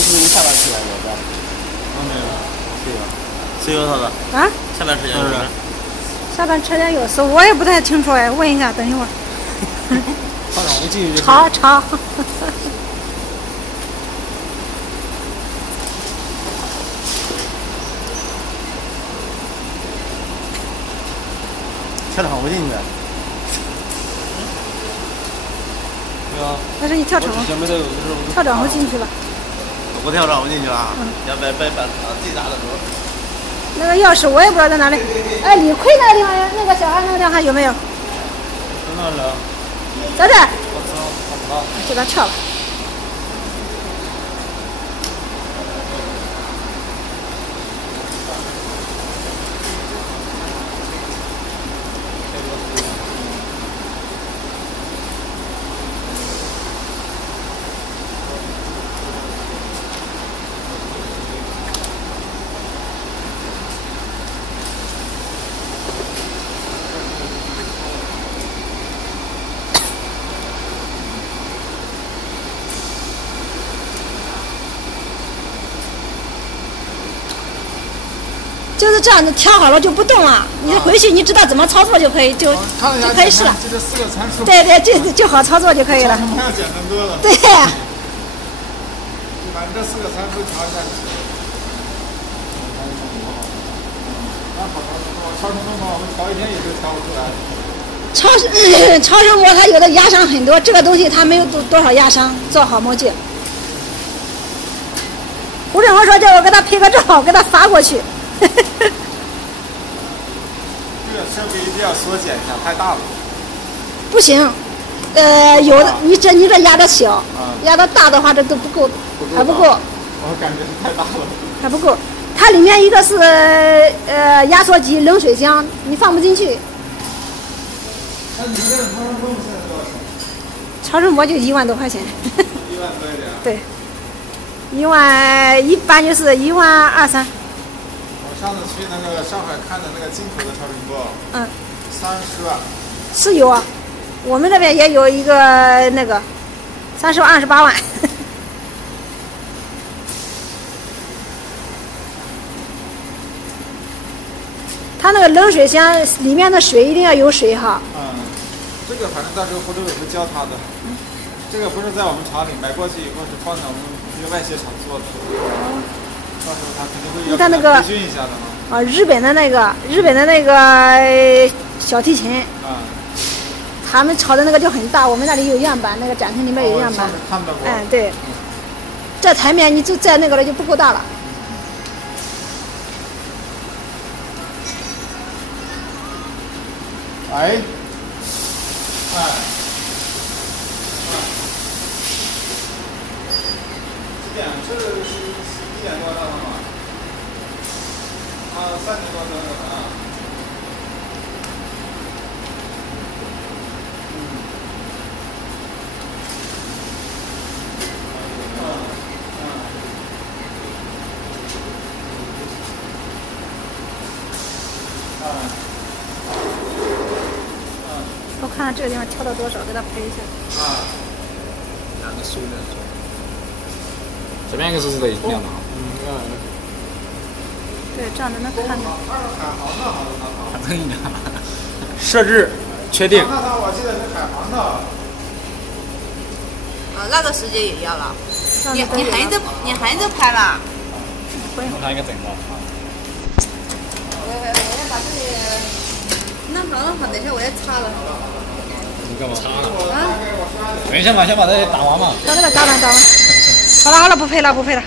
不是你下班吃的有的？没有。谁有他的？啊？下班吃点有的。下班吃点有事，我也不太清楚哎，问一下，等一会儿。他让我进去就。炒。跳场不进去。对啊。但是你跳场，跳场会进去了。我跳场不进去了啊！要把最大的时候。那个钥匙我也不知道在哪里。哎，李逵那个地方，那个小孩那个地方还有没有？在哪了？在这儿。我操，找不到。就他跳了。就是这样子调好了就不动了，你回去你知道怎么操作就可以，就可以试了。就这4个参数。对，就好操作就可以了。还要简单多了。对。把这4个参数调一下就行。超声波我们调一天也就调不出来。超声波它有的压伤很多，这个东西它没有多少压伤，做好模具。胡振华说叫我给他拍个照，给他发过去。这个设备一定要缩减一下，太大了。不行，有的你这压的小，压的大的话这都不够，还不够。我感觉太大了。还不够，它里面一个是压缩机、冷水箱，你放不进去。那你这个超声波现在多少钱？超声波就1万多块钱。1万多一点。对，1万一般就是1万2、3。上次去那个上海看的那个进口的超声波，30万。是有啊，我们这边也有一个那个30万、28万。它那个冷水箱里面的水一定要有水哈。这个反正到时候胡主委会教他的。这个不是在我们厂里买过去以后是放在我们一个外协厂做的。到时候他肯定会要培训一下的嘛。日本的那个小提琴，他们炒的那个就很大，我们那里有样板，那个展厅里面有样板。对，这台面你就在那个了就不够大了。几点？这是1点多到的吗？3点多到的啊。我看看这个地方调到多少，给他拍一下。2个数的。这边一个是在一样的哈。对，这样才能看到。反正一点。设置确定。那我记得是海航的。那个时间也要了。你还在拍了？我看一个整的。我要把这里弄好，等一下我要擦了。你干嘛擦了？等一下嘛，先把这些打完嘛。打完。好了，不配了。